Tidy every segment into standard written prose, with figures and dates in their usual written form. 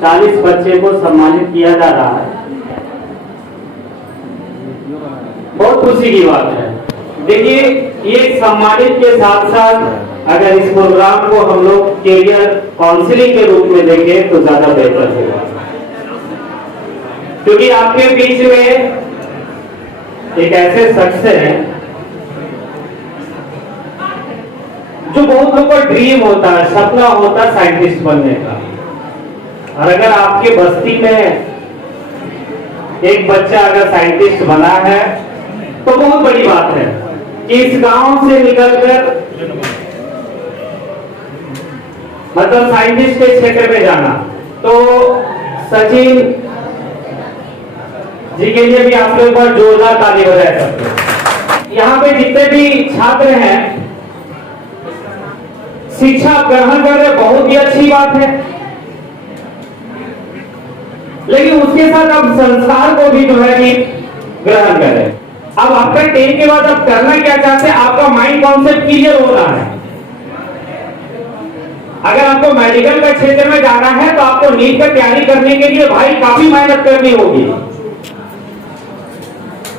40 बच्चे को सम्मानित किया जा रहा है। बहुत खुशी की बात है। देखिए, ये सम्मानित के साथ साथ अगर इस प्रोग्राम को हम लोग कैरियर काउंसलिंग के रूप में देखें तो ज्यादा बेहतर होगा, क्योंकि आपके बीच में एक ऐसे शख्स हैं जो बहुत लोगों का ड्रीम होता है, सपना होता है साइंटिस्ट बनने का। और अगर आपके बस्ती में एक बच्चा अगर साइंटिस्ट बना है तो बहुत बड़ी बात है कि इस गांव से निकलकर मतलब साइंटिस्ट के क्षेत्र में जाना। तो सचिन जी के लिए भी आप लोग एक बार जोरदार ताली बजाए सकते हैं। यहाँ पे जितने भी छात्र हैं शिक्षा ग्रहण कर रहे, बहुत ही अच्छी बात है, लेकिन उसके साथ अब संस्कार को भी जो है कि ग्रहण करें। अब आपका 10 के बाद अब करना क्या चाहते हैं, आपका माइंड कॉन्सेप्ट क्लियर हो रहा है। अगर आपको मेडिकल का क्षेत्र में जाना है तो आपको नीट की तैयारी करने के लिए भाई काफी मेहनत करनी होगी।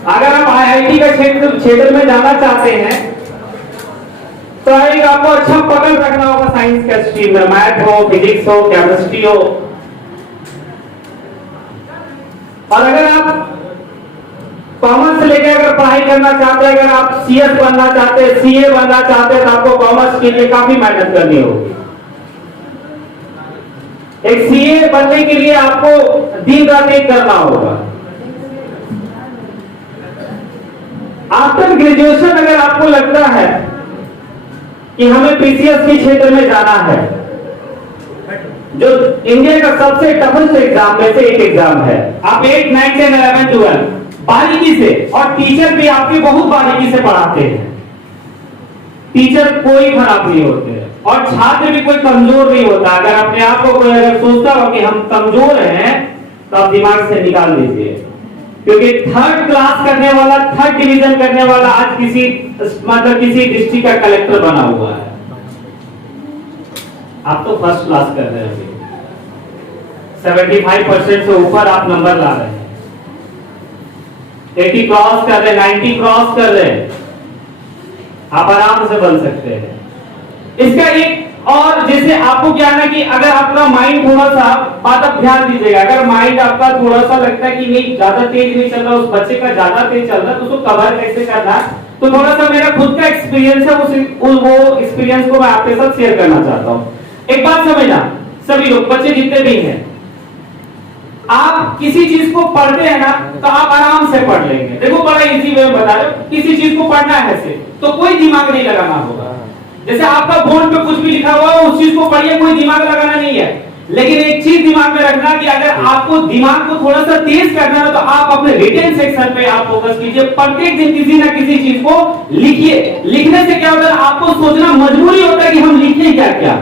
अगर आप आईआईटी का क्षेत्र में जाना चाहते हैं तो एक आपको अच्छा पकड़ रखना होगा साइंस का स्ट्रीम में, मैथ हो, फिजिक्स हो, केमिस्ट्री हो। और अगर आप कॉमर्स लेके अगर पढ़ाई करना चाहते हैं, अगर आप सीएस बनना चाहते हैं, सीए बनना चाहते हैं, तो आपको कॉमर्स के लिए काफी मेहनत करनी होगी। एक सीए बनने के लिए आपको दिन रात एक करना होगा। आफ्टर ग्रेजुएशन अगर आपको लगता है कि हमें पीसीएस के क्षेत्र में जाना है, जो इंडिया का सबसे टफेस्ट एग्जाम में से एक एग्जाम है, आप 8, 9, 10, 11, 12 बारीकी से, और टीचर भी आपकी बहुत बारीकी से पढ़ाते हैं। टीचर कोई खराब नहीं होते हैं और छात्र भी कोई कमजोर नहीं होता। अगर अपने आप को कोई अगर सोचता हो कि हम कमजोर हैं तो आप दिमाग से निकाल दीजिए, क्योंकि 3rd क्लास करने वाला, 3rd डिवीजन करने वाला आज किसी डिस्ट्रिक्ट का कलेक्टर बना हुआ है। आप तो 1st क्लास कर रहे हैं, 75% से ऊपर आप नंबर ला रहे हैं, 80 क्रॉस कर रहे, 90 क्रॉस कर रहे, आप आराम से बन सकते हैं। इसका एक और जैसे आपको क्या है कि अगर आपका माइंड थोड़ा सा, बात आप ध्यान दीजिएगा, अगर माइंड आपका थोड़ा सा लगता है कि नहीं ज्यादा तेज नहीं चल रहा, उस बच्चे का ज्यादा तेज चल रहा है, तो उसको कवर कैसे करना, तो थोड़ा सा मेरा खुद का एक्सपीरियंस है, वो एक्सपीरियंस को मैं आपके साथ शेयर करना चाहता हूँ। एक बात समझना, सभी लोग, बच्चे जितने भी हैं, आप किसी चीज को पढ़ते हैं ना तो आप आराम से पढ़ लेंगे। देखो बड़ा इजी वे में बता रहे हो, किसी चीज को पढ़ना है ऐसे तो कोई दिमाग नहीं लगाना होगा। जैसे आपका बोर्ड पे कुछ भी लिखा हुआ है उस चीज को पढ़िए, कोई दिमाग लगाना नहीं है। लेकिन एक चीज दिमाग में रखना कि अगर आपको दिमाग को थोड़ा सा तेज करना है तो आप अपने रिटन सेक्शन पे आप फोकस कीजिए। प्रत्येक दिन किसी ना किसी चीज को लिखिए। लिखने से क्या होता है, आपको सोचना मजबूरी होता है कि हम लिखें क्या क्या।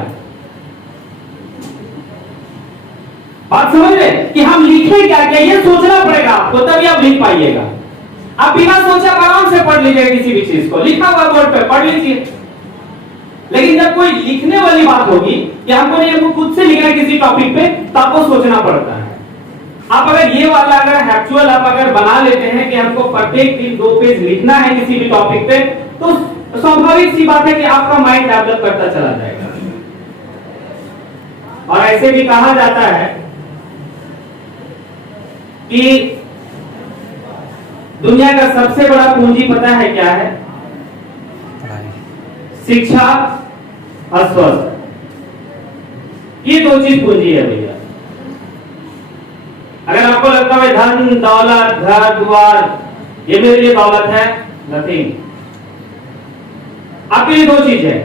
बात समझ रहे कि हम लिखें क्या क्या, ये सोचना पड़ेगा आपको, तभी आप लिख पाइएगा। आप बिना सोचे आराम से पढ़ लीजिएगा, किसी भी चीज को लिखा हुआ बोर्ड पे पढ़ लीजिए। लेकिन जब कोई लिखने वाली बात होगी कि हमको नहीं, हमको खुद से लिखना है किसी टॉपिक पे, तो आपको सोचना पड़ता है। आप अगर ये वाला अगर हैप्चुअल आप अगर बना लेते हैं कि हमको प्रत्येक दिन 2 पेज लिखना है किसी भी टॉपिक पे, तो स्वाभाविक सी बात है कि आपका माइंड डेवलप करता चला जाएगा। और ऐसे भी कहा जाता है कि दुनिया का सबसे बड़ा पूंजी पता है क्या है? शिक्षा और स्वास्थ्य। ये 2 चीज पूंजी है भैया। अगर आपको लगता है धन दौलत घर द्वार ये मेरे लिए दौलत है, नथिंग। आपके लिए 2 चीज है,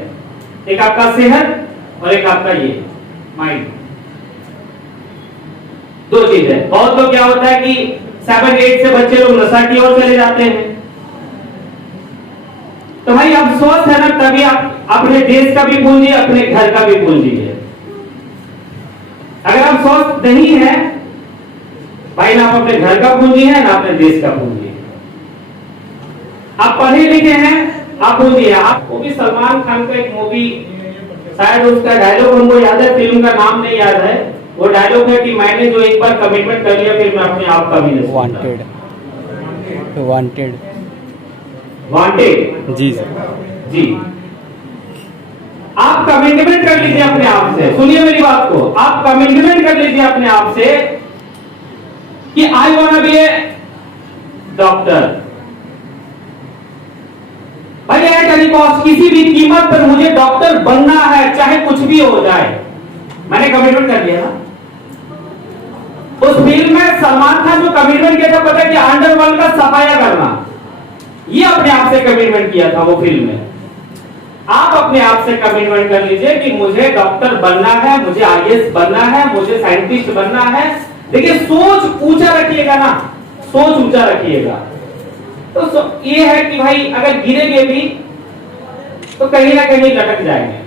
एक आपका सेहत और एक आपका ये माइंड। 2 चीज है। बहुत लोग क्या होता है कि 7, 8 से बच्चे लोग नशा की ओर चले जाते हैं। तो भाई आप स्वस्थ है ना, तभी आप अपने देश का भी पूंजी, अपने घर का भी पूंजी है। अगर आप स्वस्थ नहीं है भाई, ना आप अपने घर का पूंजी है ना अपने देश का पूंजी है। आप पढ़े लिखे हैं, आप पूंजी है। आपको भी सलमान खान का एक मूवी शायद उसका डायलॉग हमको याद है, फिल्म का नाम नहीं याद है। वो डायलॉग है कि मैंने जो एक बार कमिटमेंट कर लिया फिर मैं अपने आप का भी नहीं सुनता। वांटेड जी सर। जी। आप कमिटमेंट कर लीजिए अपने आप से, सुनिए मेरी बात को, आप कमिटमेंट कर लीजिए अपने आप से कि I want to be a doctor. भाई एट एनी कॉस्ट, किसी भी कीमत पर मुझे डॉक्टर बनना है, चाहे कुछ भी हो जाए। मैंने कमिटमेंट कर लिया ना। उस फिल्म में सलमान खान जो कमिटमेंट किया था, पता है कि अंडरवर्ल्ड का सफाया करना, ये अपने आप से कमिटमेंट किया था वो फिल्म में। आप अपने आप से कमिटमेंट कर लीजिए कि मुझे डॉक्टर बनना है, मुझे आईएएस बनना है, मुझे साइंटिस्ट बनना है। देखिए सोच ऊंचा रखिएगा ना, सोच ऊंचा रखिएगा। तो ये है कि भाई अगर गिरेंगे भी तो कहीं ना कहीं लटक जाएंगे,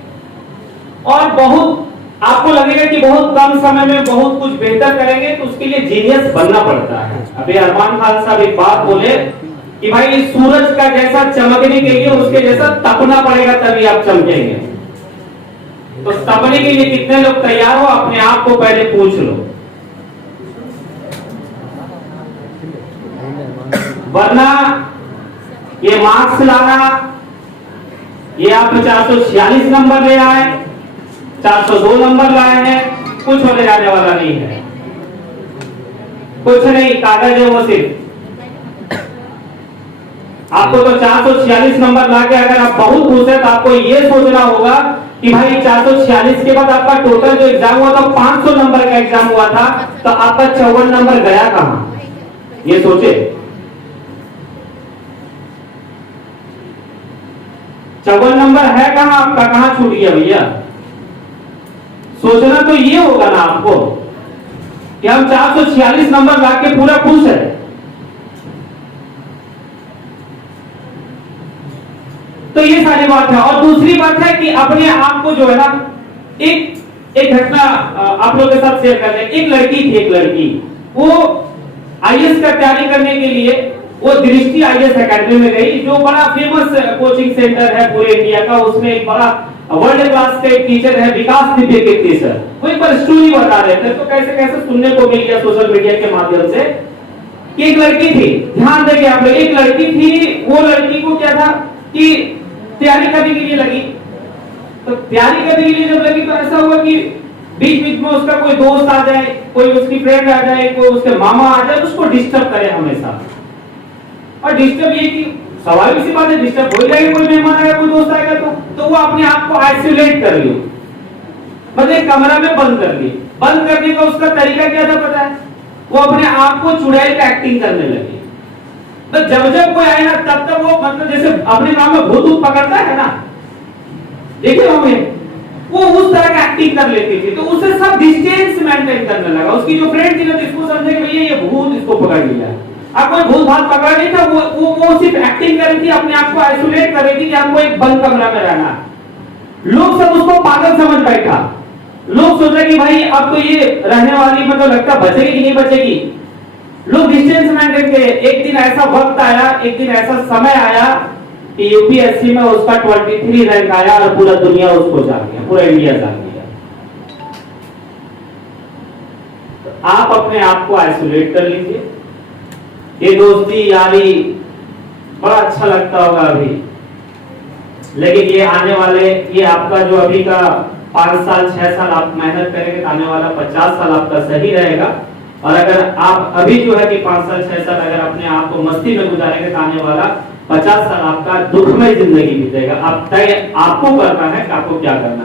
और बहुत आपको लगेगा कि बहुत कम समय में बहुत कुछ बेहतर करेंगे, तो उसके लिए जीनियस बनना पड़ता है। अभी अरमान खान साहब एक बात बोले कि भाई सूरज का जैसा चमकने के लिए उसके जैसा तपना पड़ेगा, तभी आप चमकेंगे। तो तपने के लिए कितने लोग तैयार हो, अपने आप को पहले पूछ लो। वरना ये मार्क्स लाना, ये आप 446 नंबर ले आए, 402 नंबर लाए हैं, कुछ होने जाने वाला नहीं है। कुछ नहीं, कागज है वो सिर्फ। आपको तो 446 नंबर लाके अगर आप बहुत खुश है तो आपको ये सोचना होगा कि भाई 446 के बाद आपका टोटल जो एग्जाम हुआ था 500 नंबर का एग्जाम हुआ था, तो आपका 54 नंबर गया कहां, ये सोचे। 54 नंबर है कहां आपका, कहां छूट गया भैया। सोचना तो ये होगा ना आपको कि हम 446 नंबर लाके पूरा खुश है। तो ये सारी बात है। और दूसरी बात है कि अपने आप को जो है ना, एक घटना आप लोगों के साथ शेयर करते हैं। एक लड़की थी, एक लड़की, वो आईएएस का तैयारी करने के लिए वो दृष्टि आईएएस एकेडमी में गई, जो बड़ा फेमस कोचिंग सेंटर है पूरे इंडिया का। उसमें एक बड़ा वर्ल्ड क्लास का एक टीचर है, विकास दिव्य कीर्ति सर। वो एक बार स्टोरी बता रहे थे, तो कैसे कैसे सुनने को मिल गया सोशल मीडिया के माध्यम से कि एक लड़की थी, ध्यान देंगे आप लोग, एक लड़की थी, वो लड़की को क्या था कि तैयारी करने के लिए लगी। तो तैयारी करने के लिए जब लगी तो ऐसा हुआ कि बीच बीच में उसका कोई दोस्त आ जाए, कोई उसकी फ्रेंड आ जाए, कोई उसके मामा आ जाए, उसको डिस्टर्ब करे हमेशा। और डिस्टर्ब ये कि स्वाभाविक सी बात है, डिस्टर्ब हो जाएगी, कोई मेहमान आएगा, कोई दोस्त आएगा, तो वो अपने आप को आइसोलेट कर ली, मतलब कमरा में बंद कर ली। बंद करने का उसका तरीका क्या था पता है, वो अपने आप को चुड़ैल का एक्टिंग करने लगी। तो जब जब कोई आए ना, तब तक वो मतलब जैसे अपने गांव में भूत पकड़ता है ना, देखे होंगे, वो उस तरह का एक्टिंग कर लेती थी। तो उससे सब डिस्टेंस मेंटेन करने लगा। उसकी जो फ्रेंड थी ना, इसको समझे कि भैया ये भूत इसको पकड़ लिया। अब कोई भूत भात पकड़ा नहीं था, वो सिर्फ एक्टिंग कर रही थी, अपने आप को आइसोलेट कर रही थी कि हमको एक बंद कमरा में रहना है। लोग सब उसको पागल समझ बैठा। लोग सोच रहे कि भाई अब तो ये रहने वाली मतलब लगता बचेगी कि नहीं बचेगी। लोग डिस्टेंस मेंटेन के। एक दिन ऐसा वक्त आया, एक दिन ऐसा समय आया कि यूपीएससी में उसका 23 रैंक आया और पूरा दुनिया उसको जान गया, पूरा इंडिया जान गया। तो आप अपने आप को आइसोलेट कर लीजिए। ये दोस्ती यारी बड़ा अच्छा लगता होगा अभी, लेकिन ये आने वाले, ये आपका जो अभी का 5 साल 6 साल आप मेहनत करेंगे तो आने वाला 50 साल आपका सही रहेगा। और अगर आप अभी जो है कि 5 साल 6 साल अगर अपने आप को मस्ती में गुजारेंगे तो आने वाला 50 साल आपका दुखमय जिंदगी बीतेगा। आप तय आपको करना है कि आपको क्या करना है।